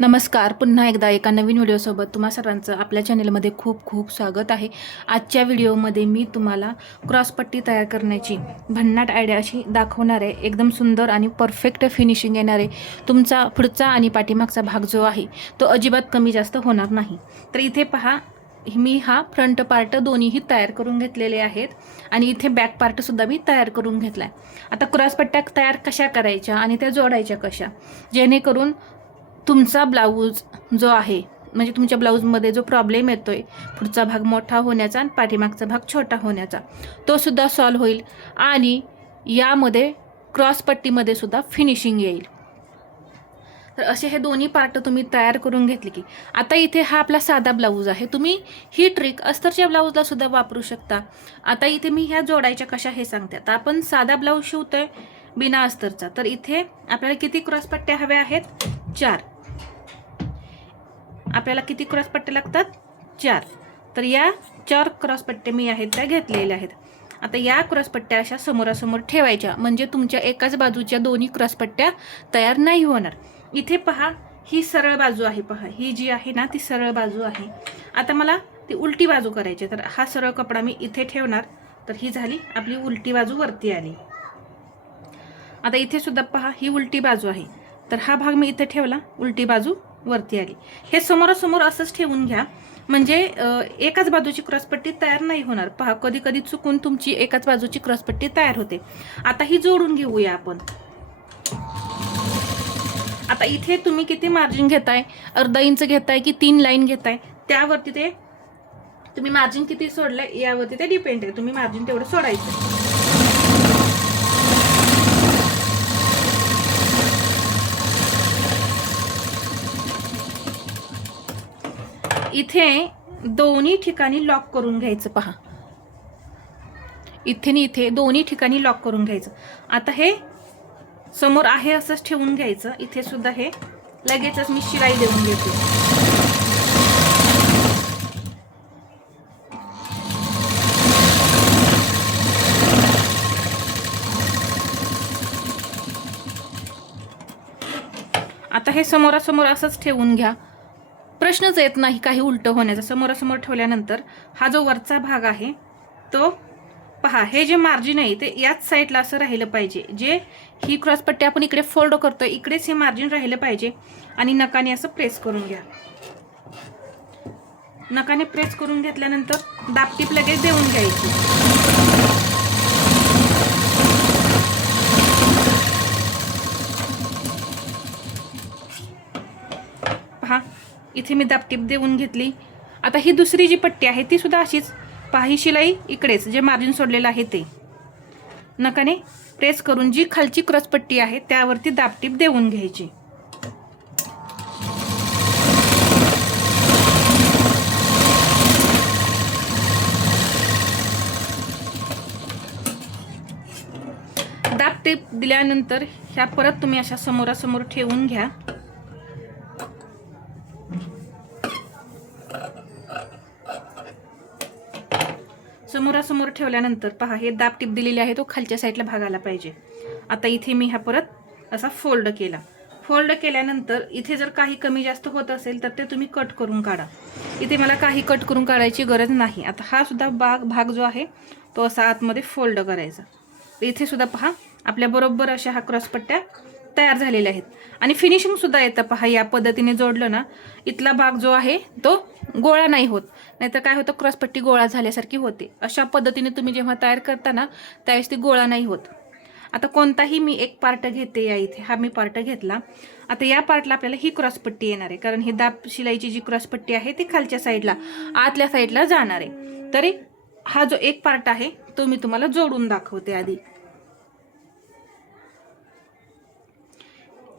नमस्कार. पुन्हा एकदा एका नवीन व्हिडिओसोबत तुम्हा सर्वांचं आपल्या चॅनलमध्ये खूप खूप स्वागत आहे. आजच्या व्हिडिओमध्ये मी तुम्हाला क्रॉसपट्टी तयार करण्याची भन्नाट आयडिया अशी दाखवणार आहे. एकदम सुंदर आणि परफेक्ट फिनिशिंग येणार आहे. तुमचा पुढचा आणि पाठीमागचा भाग जो आहे तो अजिबात कमी जास्त होणार नाही. तर इथे पहा, मी हा फ्रंट पार्ट दोन्हीही तयार करून घेतलेले आहेत आणि इथे बॅक पार्टसुद्धा मी तयार करून घेतला आहे. आता क्रॉसपट्ट्या तयार कशा करायच्या आणि त्या जोडायच्या कशा, जेणेकरून तुमचा ब्लाऊज जो आहे म्हणजे तुमच्या ब्लाऊजमध्ये जो प्रॉब्लेम येतोय पुढचा भाग मोठा होण्याचा आणि पाठीमागचा भाग छोटा होण्याचा, तो सुद्धा सॉल्व्ह होईल आणि यामध्ये क्रॉसपट्टीमध्ये सुद्धा फिनिशिंग येईल. तर असे हे दोन्ही पार्ट तुम्ही तयार करून घेतले की आता इथे हा आपला साधा ब्लाऊज आहे. तुम्ही ही ट्रिक अस्तरच्या ब्लाऊजला सुद्धा वापरू शकता. आता इथे मी ह्या जोडायच्या कशा हे सांगते. आता आपण साधा ब्लाऊज शिवतोय बिना अस्तरचा, तर इथे आपल्याला किती क्रॉसपट्ट्या हव्या आहेत? 4. आपल्याला किती क्रॉसपट्ट्या लागतात? 4. तर या 4 क्रॉसपट्ट्या मी आहेत त्या घेतलेल्या आहेत. आता या क्रॉसपट्ट्या अशा समोरासमोर ठेवायच्या म्हणजे तुमच्या एकाच बाजूच्या दोन्ही क्रॉसपट्ट्या तयार नाही होणार. इथे पहा, ही सरळ बाजू आहे. पहा, ही जी आहे ना ती सरळ बाजू आहे. आता मला ती उलटी बाजू करायची, तर हा सरळ कपडा मी इथे ठेवणार. तर ही झाली आपली उलटी बाजू वरती आली. आता इथे सुद्धा पहा, ही उलटी बाजू आहे. तर हा भाग मी इथे ठेवला, उलटी बाजू वरती आली. हे समोरासमोर असंच ठेवून घ्या म्हणजे एकाच बाजूची क्रॉसपट्टी तयार नाही होणार. पहा, कधी कधी चुकून तुमची एकाच बाजूची क्रॉसपट्टी तयार होते. आता ही जोडून घेऊया आपण. आता इथे तुम्ही किती मार्जिन घेताय, अर्धा इंच घेताय की 3 लाईन घेताय, त्यावरती ते तुम्ही मार्जिन किती सोडलंय यावरती ते डिपेंड आहे. तुम्ही मार्जिन तेवढं सोडायचं. इथे दोन्ही ठिकाणी लॉक करून घ्यायचं. पहा, इथे आणि इथे दोन्ही ठिकाणी लॉक करून घ्यायचं. आता हे समोर आहे असंच ठेवून घ्यायचं. इथे सुद्धा हे लगेचच मी शिलाई देऊन घेते. आता हे समोरासमोर असंच ठेवून घ्या. प्रश्नच येत नाही काही उलट होण्याचा. समोरासमोर ठेवल्यानंतर हा जो वरचा भाग आहे तो पहा, हे जे मार्जिन आहे ते याच साईडला असं राहिलं पाहिजे. जे ही क्रॉसपट्टी आपण इकडे फोल्ड करतोय इकडेच हे मार्जिन राहिलं पाहिजे. आणि नकाने असं प्रेस करून घ्या. नकाने प्रेस करून घेतल्यानंतर दाबटीप लगेच देऊन घ्यायची. पहा, इथे मी दाबटीप देऊन घेतली. आता ही दुसरी जी पट्टी आहे ती सुद्धा अशीच. पहा, ही शिलाई इकडेच जे मार्जिन सोडलेलं आहे ते नकाने प्रेस करून जी खालची क्रॉसपट्टी आहे त्यावरती दाबटीप देऊन घ्यायची. दाबटीप दिल्यानंतर ह्या परत तुम्ही अशा समोरासमोर ठेवून घ्या. समोरासमोर ठेवल्यानंतर पहा, हे दाबटीप दिलेले आहे तो खालच्या साईडला भागाला पाहिजे. आता इथे मी हा परत असा फोल्ड केला. फोल्ड केल्यानंतर इथे जर काही कमी जास्त होत असेल तर ते तुम्ही कट करून काढा. इथे मला काही कट करून काढायची गरज नाही. आता हा सुद्धा भाग जो आहे तो असा आतमध्ये फोल्ड करायचा. इथे सुद्धा पहा, आपल्या बरोबर अशा हा क्रॉसपट्ट्या तयार झालेल्या आहेत. आणि फिनिशिंग सुद्धा येतं. पहा, या पद्धतीने जोडलं ना इथला भाग जो आहे तो गोळा नाही होत. नाहीतर काय होतं, क्रॉसपट्टी गोळा झाल्यासारखी होते. अशा पद्धतीने तुम्ही जेव्हा तयार करता ना त्यावेळेस ती गोळा नाही होत. आता कोणताही मी एक पार्ट घेते. या इथे हा मी पार्ट घेतला. आता या पार्टला आपल्याला ही क्रॉसपट्टी येणार आहे कारण ही दाब शिलाईची जी क्रॉसपट्टी आहे ती खालच्या साईडला आतल्या साईडला जाणार आहे. तरी हा जो एक पार्ट आहे तो मी तुम्हाला जोडून दाखवते. आधी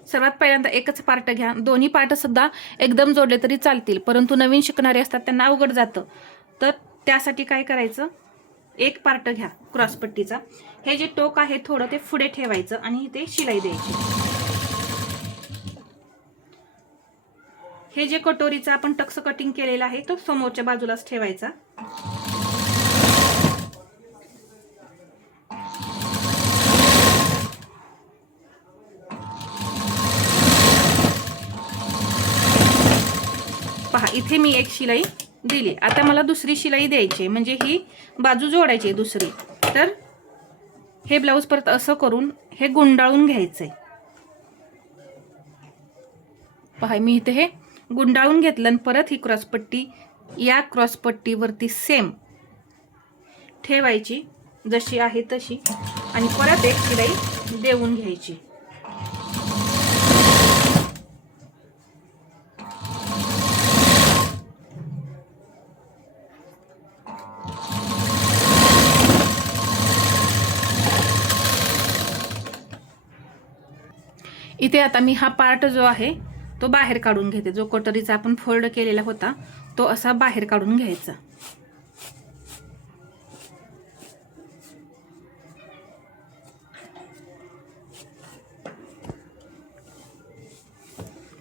सर्वात पहिल्यांदा एकच पार्ट घ्या. दोन्ही पार्ट सुद्धा एकदम जोडले तरी चालतील, परंतु नवीन शिकणारे असतात त्यांना अवघड जातं. तर त्यासाठी काय करायचं, एक पार्ट घ्या क्रॉसपट्टीचा. हे जे टोक आहे थोडं ते पुढे ठेवायचं आणि ते शिलाई द्यायची. हे जे कटोरीचं आपण टक्स कटिंग केलेलं आहे तो समोरच्या बाजूलाच ठेवायचा. इथे मी एक शिलाई दिली. आता मला दुसरी शिलाई द्यायची, म्हणजे ही बाजू जोडायची दुसरी. तर हे ब्लाऊज परत असं करून हे गुंडाळून घ्यायचंय. पहा मी इथे हे गुंडाळून घेतलं आणि परत ही क्रॉसपट्टी या क्रॉसपट्टीवरती सेम ठेवायची जशी आहे तशी, आणि परत एक शिलाई देऊन घ्यायची. इथे आता मी हा पार्ट जो आहे तो बाहेर काढून घेते. जो कटोरीचा आपण फोल्ड केलेला होता तो असा बाहेर काढून घ्यायचा.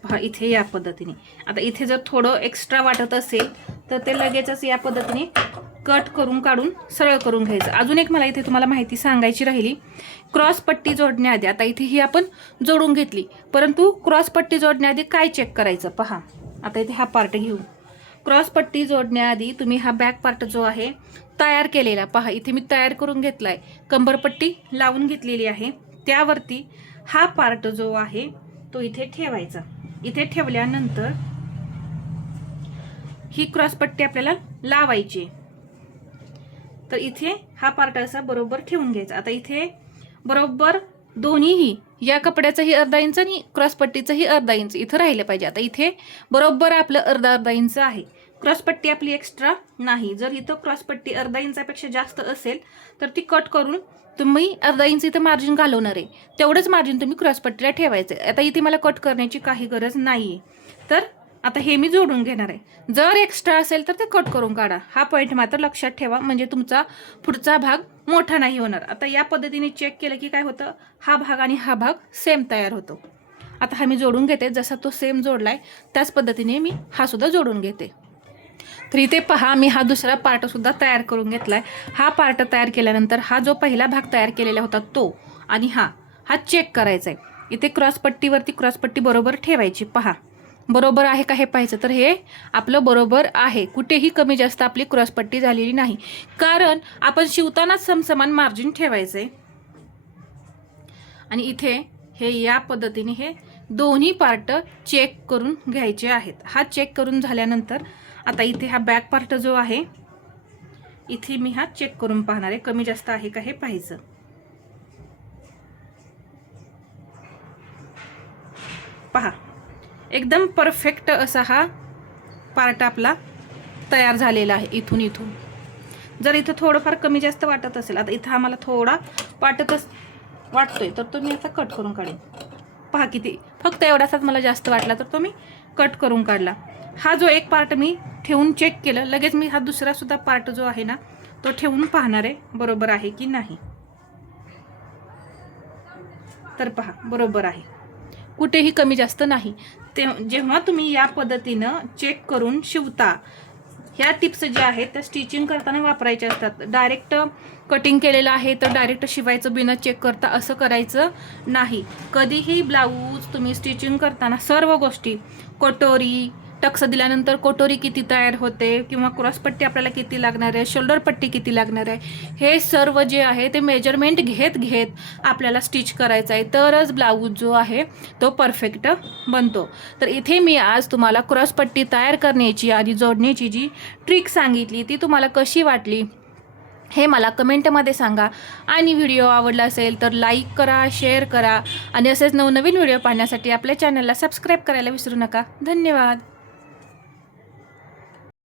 पहा इथे या पद्धतीने. आता इथे जर थोडं एक्स्ट्रा वाटत असेल तर ते लगेचच या पद्धतीने कट करून काढून सरळ करून घ्यायचं. अजून एक मला इथे तुम्हाला माहिती सांगायची राहिली. क्रॉस पट्टी जोडण्याआधी आता इथे ही आपण जोडून घेतली, परंतु क्रॉस पट्टी जोडण्याआधी काय चेक करायचं पहा. आता इथे हा पार्ट घेऊ. क्रॉस पट्टी जोडण्याआधी तुम्ही हा बॅक पार्ट जो आहे तयार केलेला पहा, इथे मी तयार करून घेतलाय. कंबरपट्टी लावून घेतलेली आहे, त्यावरती हा पार्ट जो आहे तो इथे ठेवायचा. इथे ठेवल्यानंतर ही क्रॉस पट्टी आपल्याला लावायची. तर इथे हा पार्ट असा बरोबर ठेवून घ्यायचा. आता इथे बरोबर दोन्हीही या कपड्याचाही अर्धा इंच आणि क्रॉसपट्टीचंही अर्धा इंच इथं राहिलं पाहिजे. आता इथे बरोबर आपलं अर्धा इंच आहे. क्रॉसपट्टी आपली एक्स्ट्रा नाही. जर इथं क्रॉसपट्टी अर्धा इंचापेक्षा जास्त असेल तर ती कट करून तुम्ही अर्धा इंच इथं मार्जिन घालवणार आहे, तेवढंच मार्जिन तुम्ही क्रॉसपट्टीला ठेवायचं. आता इथे मला कट करण्याची काही गरज नाहीये. तर आता हे मी जोडून घेणार आहे. जर एक्स्ट्रा असेल तर ते कट करून काढा. हा पॉईंट मात्र लक्षात ठेवा, म्हणजे तुमचा पुढचा भाग मोठा नाही होणार. आता या पद्धतीने चेक केलं की काय होतं, हा भाग आणि हा भाग सेम तयार होतो. आता हा मी जोडून घेते. जसा तो सेम जोडलाय त्याच पद्धतीने मी हा सुद्धा जोडून घेते. तर इथे पहा मी हा दुसरा पार्ट सुद्धा तयार करून घेतलाय. हा पार्ट तयार केल्यानंतर हा जो पहिला भाग तयार केलेला होता तो आणि हा चेक करायचा आहे. इथे क्रॉसपट्टीवरती क्रॉसपट्टी बरोबर ठेवायची. पहा बरोबर आहे का हे पाहायचं. तर हे आपलं बरोबर आहे, कुठेही कमी जास्त आपली क्रॉसपट्टी झालेली नाही, कारण आपण शिवतानाच समसमान मार्जिन ठेवायचंय. आणि इथे हे या पद्धतीने हे दोन्ही पार्ट चेक करून घ्यायचे आहेत. हा चेक करून झाल्यानंतर आता इथे हा बॅक पार्ट जो आहे इथे मी हा चेक करून पाहणार आहे, कमी जास्त आहे का हे पाहायचं. पहा एकदम परफेक्ट असा हा पार्ट आपला तयार झालेला आहे. इथून जर इथं थोडंफार कमी जास्त वाटत असेल, आता इथं आम्हाला थोडा वाटतोय तर तो मी आता कट करून काढेन. पहा किती फक्त एवढासाच मला जास्त वाटला तर तो मी कट करून काढला. हा जो एक पार्ट मी ठेवून चेक केलं, लगेच मी हा दुसरा सुद्धा पार्ट जो आहे ना तो ठेवून पाहणार आहे बरोबर आहे की नाही. तर पहा बरोबर आहे, कुठेही कमी जास्त नाही. ते जेव्हा तुम्ही या पद्धतीनं चेक करून शिवता, ह्या टिप्स ज्या आहेत त्या स्टिचिंग करताना वापरायच्या असतात. डायरेक्ट कटिंग केलेलं आहे तर डायरेक्ट शिवायचं बिना चेक करता असं करायचं नाही. कधीही ब्लाऊज तुम्ही स्टिचिंग करताना सर्व गोष्टी, कटोरी टक्स दिल्यानंतर कटोरी किती तयार होते किंवा क्रॉसपट्टी आपल्याला किती लागणार आहे, शोल्डर पट्टी किती लागणार आहे, हे सर्व जे आहे ते मेजरमेंट घेत आपल्याला स्टिच करायचं आहे, तरच ब्लाऊज जो आहे तो परफेक्ट बनतो. तर इथे मी आज तुम्हाला क्रॉसपट्टी तयार करण्याची आणि जोडण्याची जी ट्रिक सांगितली ती तुम्हाला कशी वाटली हे मला कमेंटमध्ये सांगा. आणि व्हिडिओ आवडला असेल तर लाईक करा, शेअर करा आणि असेच नवनवीन व्हिडिओ पाहण्यासाठी आपल्या चॅनलला सबस्क्राईब करायला विसरू नका. धन्यवाद.